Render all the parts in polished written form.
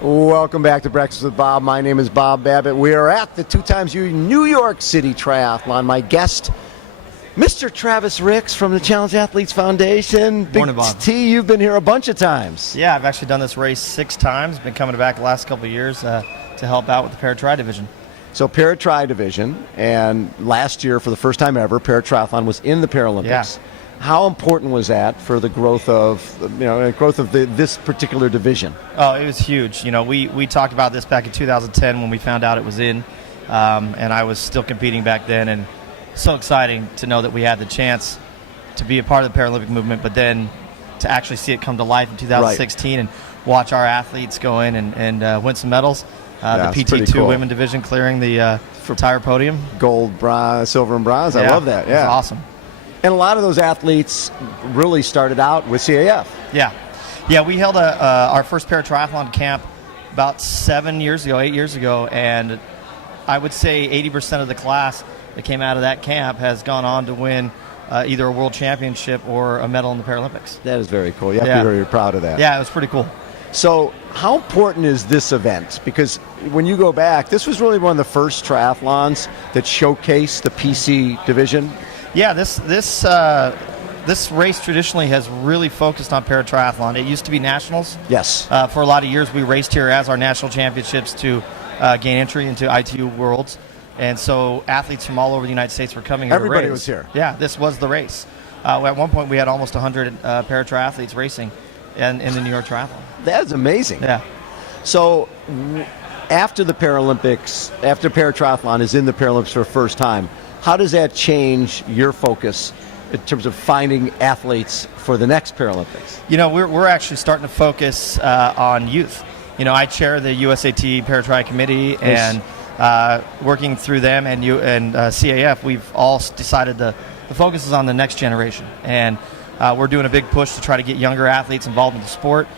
Welcome back to Breakfast with Bob. My name is Bob Babbitt. We are at the 2x New York City Triathlon. My guest, Mr. Travis Ricks from the Challenge Athletes Foundation. Morning, Bob. T, you've been here a bunch of times. Yeah, I've actually done this race 6 times. Been coming back the last couple of years to help out with the paratri division. So paratri division, and last year, for the first time ever, paratriathlon was in the Paralympics. Yeah. How important was that for the growth of this particular division? Oh, it was huge. We talked about this back in 2010 when we found out it was in, and I was still competing back then, and so exciting to know that we had the chance to be a part of the Paralympic movement, but then to actually see it come to life in 2016 and watch our athletes go in and win some medals. The PT2 cool. Women division clearing the entire podium. Gold, bronze, silver, and bronze. I love that. Yeah, it was awesome. And a lot of those athletes really started out with CAF. Yeah. We held our first paratriathlon camp about 8 years ago, and I would say 80% of the class that came out of that camp has gone on to win either a world championship or a medal in the Paralympics. That is very cool. You have to be very proud of that. Yeah, it was pretty cool. So how important is this event? Because when you go back, this was really one of the first triathlons that showcased the PC division. Yeah, this race traditionally has really focused on paratriathlon. It used to be nationals. Yes. For a lot of years, we raced here as our national championships to gain entry into ITU Worlds. And so athletes from all over the United States were coming here to race. Everybody was here. Yeah, this was the race. At one point, we had almost 100 paratriathletes racing in the New York Triathlon. That's amazing. Yeah. So after the Paralympics, after paratriathlon is in the Paralympics for the first time, how does that change your focus in terms of finding athletes for the next Paralympics? We're actually starting to focus on youth. I chair the USAT Paratri Committee, and working through them and CAF, we've all decided the focus is on the next generation. And we're doing a big push to try to get younger athletes involved in the sport,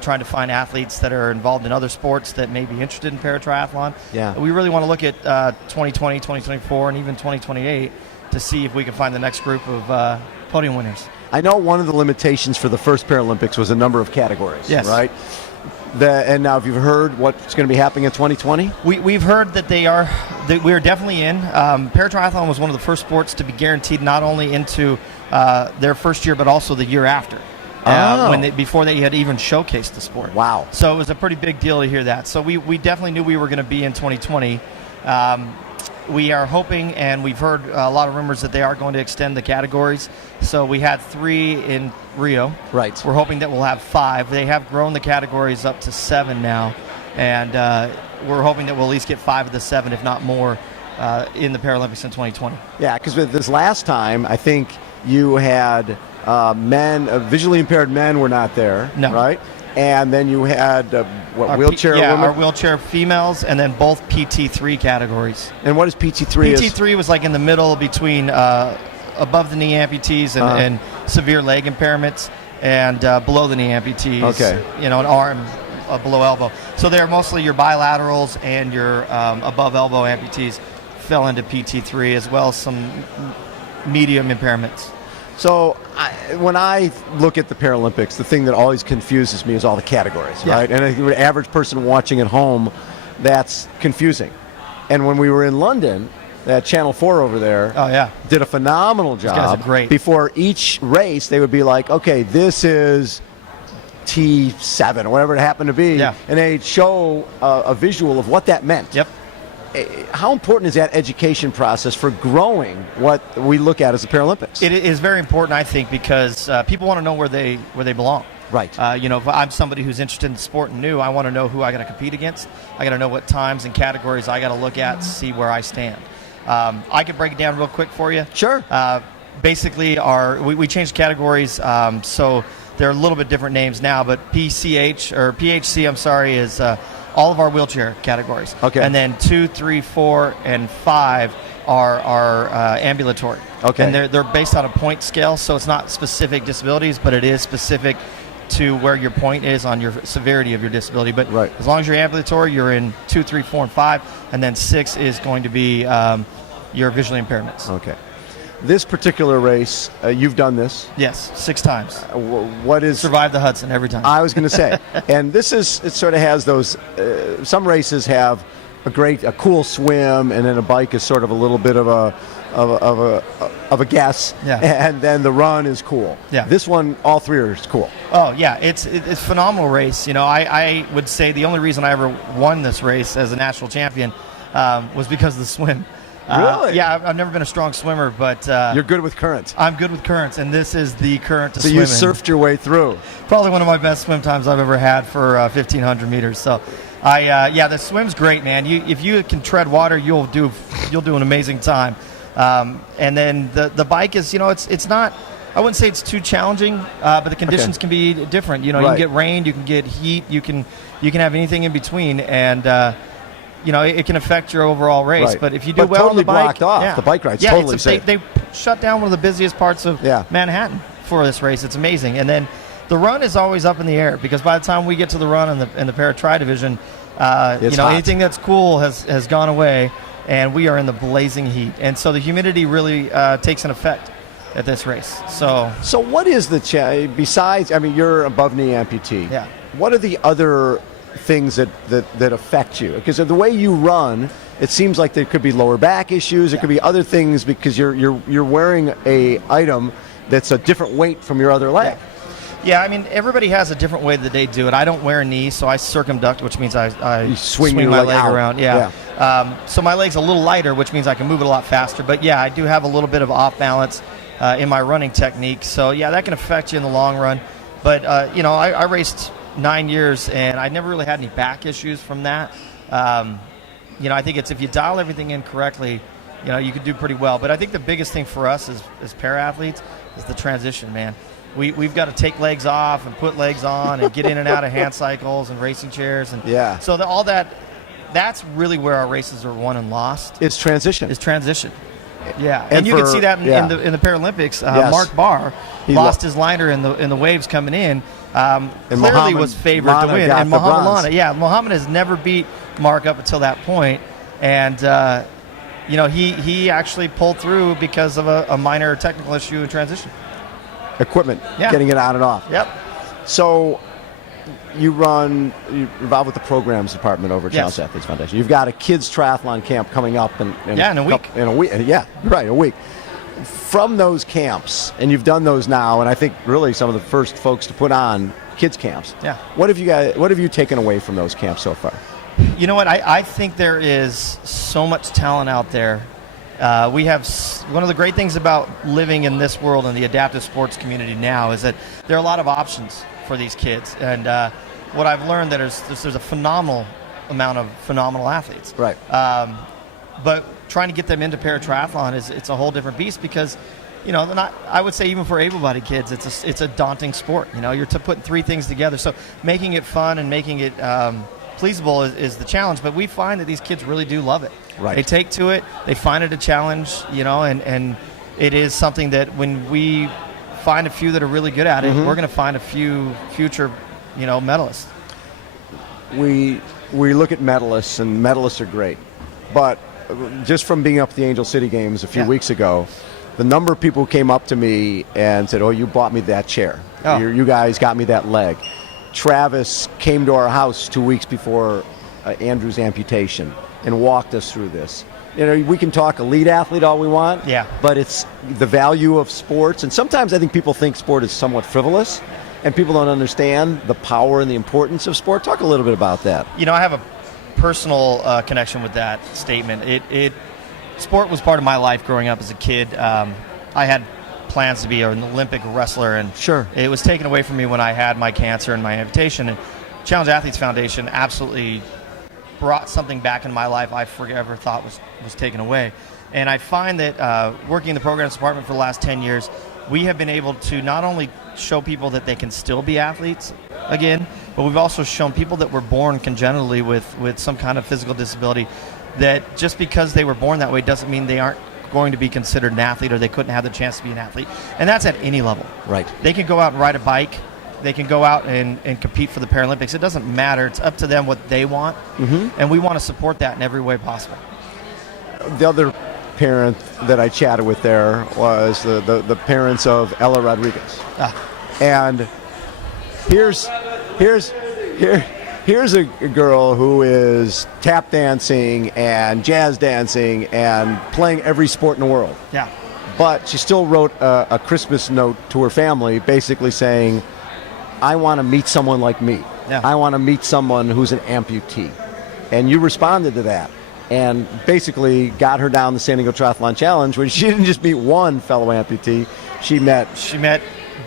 trying to find athletes that are involved in other sports that may be interested in paratriathlon. Yeah. We really want to look at 2020, 2024, and even 2028 to see if we can find the next group of podium winners. I know one of the limitations for the first Paralympics was a number of categories, yes. Right? And now, have you heard what's going to be happening in 2020? We've heard that we are definitely in. Paratriathlon was one of the first sports to be guaranteed not only into their first year, but also the year after. Before they had even showcased the sport. Wow. So it was a pretty big deal to hear that. So we definitely knew we were going to be in 2020. We are hoping, and we've heard a lot of rumors that they are going to extend the categories. So we had 3 in Rio. Right. We're hoping that we'll have 5. They have grown the categories up to 7 now. And we're hoping that we'll at least get 5 of the 7, if not more, in the Paralympics in 2020. Yeah, because this last time, I think you had visually impaired men were not there, no. Right? And then you had wheelchair women? Our wheelchair females, and then both PT3 categories. And what is PT3? PT3 was like in the middle between above the knee amputees and severe leg impairments, and below the knee amputees. Okay. An arm below elbow. So they're mostly your bilaterals and your above elbow amputees fell into PT3, as well as some medium impairments. So when I look at the Paralympics, the thing that always confuses me is all the categories, right? And I think the average person watching at home, that's confusing. And when we were in London, that Channel 4 over there did a phenomenal job. These guys are great. Before each race, they would be like, okay, this is T7 or whatever it happened to be. Yeah. And they'd show a visual of what that meant. Yep. How important is that education process for growing what we look at as the Paralympics? It is very important, I think, because people want to know where they belong. Right. If I'm somebody who's interested in sport and new, I want to know who I got to compete against. I got to know what times and categories I got to look at to see where I stand. I can break it down real quick for you. Sure. Basically, we changed categories, so they're a little bit different names now. But PHC, is all of our wheelchair categories. Okay. And then 2, 3, 4, and 5 are ambulatory. Okay. And they're based on a point scale, so it's not specific disabilities, but it is specific to where your point is on your severity of your disability. But right. As long as you're ambulatory, you're in 2, 3, 4, and 5, and then 6 is going to be your visual impairments. Okay. This particular race, you've done this. Yes, 6 times. What is Survived the Hudson every time. I was going to say, and it sort of has those. Some races have a cool swim, and then a bike is sort of a little bit of a guess, and then the run is cool. Yeah. This one, all 3 are cool. Oh yeah, it's a phenomenal race. You know, I would say the only reason I ever won this race as a national champion was because of the swim. Really? Yeah, I've never been a strong swimmer, but you're good with currents. I'm good with currents, and this is the current to swim So you in. surfed your way through. Probably one of my best swim times I've ever had for 1,500 meters. So, the swim's great, man. If you can tread water, you'll do an amazing time. And then the bike is, it's not. I wouldn't say it's too challenging, but the conditions can be different. You can get rain, you can get heat, you can have anything in between, and it can affect your overall race. Right. But if you do well totally on the bike, blocked off. The bike ride's totally safe. They shut down one of the busiest parts of Manhattan for this race. It's amazing. And then the run is always up in the air, because by the time we get to the run in the paratri division, anything that's cool has gone away, and we are in the blazing heat. And so the humidity really takes an effect at this race. So what is the besides? I mean, you're above knee amputee. Yeah. What are the other things that affect you? Because of the way you run, it seems like there could be lower back issues. It could be other things, because you're wearing a item that's a different weight from your other leg. Yeah, I mean, everybody has a different way that they do it. I don't wear a knee, so I circumduct, which means I swing my leg around. Yeah. So my leg's a little lighter, which means I can move it a lot faster. But yeah, I do have a little bit of off balance in my running technique. So yeah, that can affect you in the long run. But I raced 9 years, and I never really had any back issues from that. I think it's, if you dial everything in correctly, you could do pretty well. But I think the biggest thing for us as para-athletes is the transition, man. We've got to take legs off and put legs on and get in and out of hand cycles and racing chairs. And so that's really where our races are won and lost. It's transition. Yeah, and you can see that in the Paralympics. Mark Barr lost his liner in the waves coming in. Clearly was favored to win. And Muhammad Lana, Muhammad has never beat Mark up until that point. And, he actually pulled through because of a minor technical issue in transition. Equipment, getting it on and off. Yep. So you're involved with the programs department over at Challenge Athletes Foundation. You've got a kids triathlon camp coming up in a week. In a week. Yeah, right, a week. From those camps, and you've done those now, and I think really some of the first folks to put on kids camps. Yeah. What have you taken away from those camps so far? You know what? I think there is so much talent out there. We have one of the great things about living in this world and the adaptive sports community now is that there are a lot of options for these kids. And what I've learned that there's a phenomenal amount of phenomenal athletes. Right. But trying to get them into paratriathlon it's a whole different beast, because they're not, I would say even for able-bodied kids, it's a daunting sport. You're putting 3 things together. So making it fun and making it pleasable is the challenge. But we find that these kids really do love it. Right. They take to it. They find it a challenge, and it is something that when we find a few that are really good at it, we're going to find a few future, medalists. We look at medalists, and medalists are great. But just from being up at the Angel City Games a few weeks ago, the number of people who came up to me and said, "Oh, you bought me that chair. Oh. You guys got me that leg." Travis came to our house 2 weeks before Andrew's amputation and walked us through this. We can talk elite athlete all we want, but it's the value of sports. And sometimes I think people think sport is somewhat frivolous, and people don't understand the power and the importance of sport. Talk a little bit about that. I have a personal connection with that statement. Sport was part of my life growing up as a kid. I had plans to be an Olympic wrestler, and it was taken away from me when I had my cancer and my amputation. And Challenge Athletes Foundation absolutely brought something back in my life I ever thought was taken away. And I find that working in the programs department for the last 10 years, we have been able to not only show people that they can still be athletes again, but we've also shown people that were born congenitally with some kind of physical disability that just because they were born that way doesn't mean they aren't going to be considered an athlete, or they couldn't have the chance to be an athlete. And that's at any level. Right. They can go out and ride a bike. They can go out and compete for the Paralympics. It doesn't matter. It's up to them what they want. And we want to support that in every way possible. The other parent that I chatted with there was the parents of Ella Rodriguez. And here's a girl who is tap dancing and jazz dancing and playing every sport in the world. Yeah. But she still wrote a Christmas note to her family basically saying, I want to meet someone like me. Yeah. I want to meet someone who's an amputee. And you responded to that and basically got her down the San Diego Triathlon Challenge, where she didn't just meet one fellow amputee, she met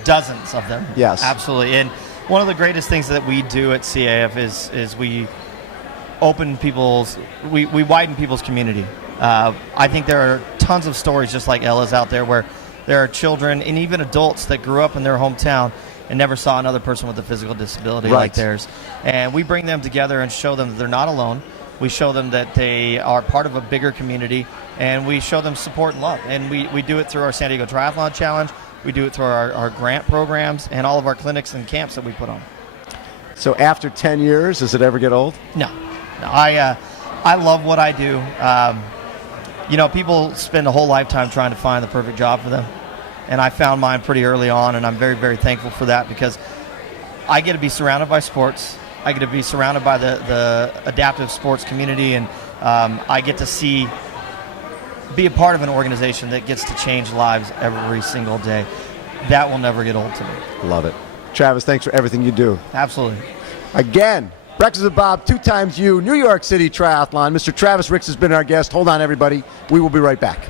dozens of them. Yes. Absolutely. And one of the greatest things that we do at CAF is we widen people's community. I think there are tons of stories just like Ella's out there where there are children and even adults that grew up in their hometown and never saw another person with a physical disability like theirs. And we bring them together and show them that they're not alone. We show them that they are part of a bigger community, and we show them support and love. And we do it through our San Diego Triathlon Challenge. We do it through our grant programs and all of our clinics and camps that we put on. So after 10 years, does it ever get old? No. I love what I do. People spend a whole lifetime trying to find the perfect job for them. And I found mine pretty early on, and I'm very, very thankful for that because I get to be surrounded by sports. I get to be surrounded by the adaptive sports community, and I get to be a part of an organization that gets to change lives every single day. That will never get old to me. Love it. Travis, thanks for everything you do. Absolutely. Again, Breakfast with Bob, 2 times you, New York City Triathlon. Mr. Travis Ricks has been our guest. Hold on, everybody. We will be right back.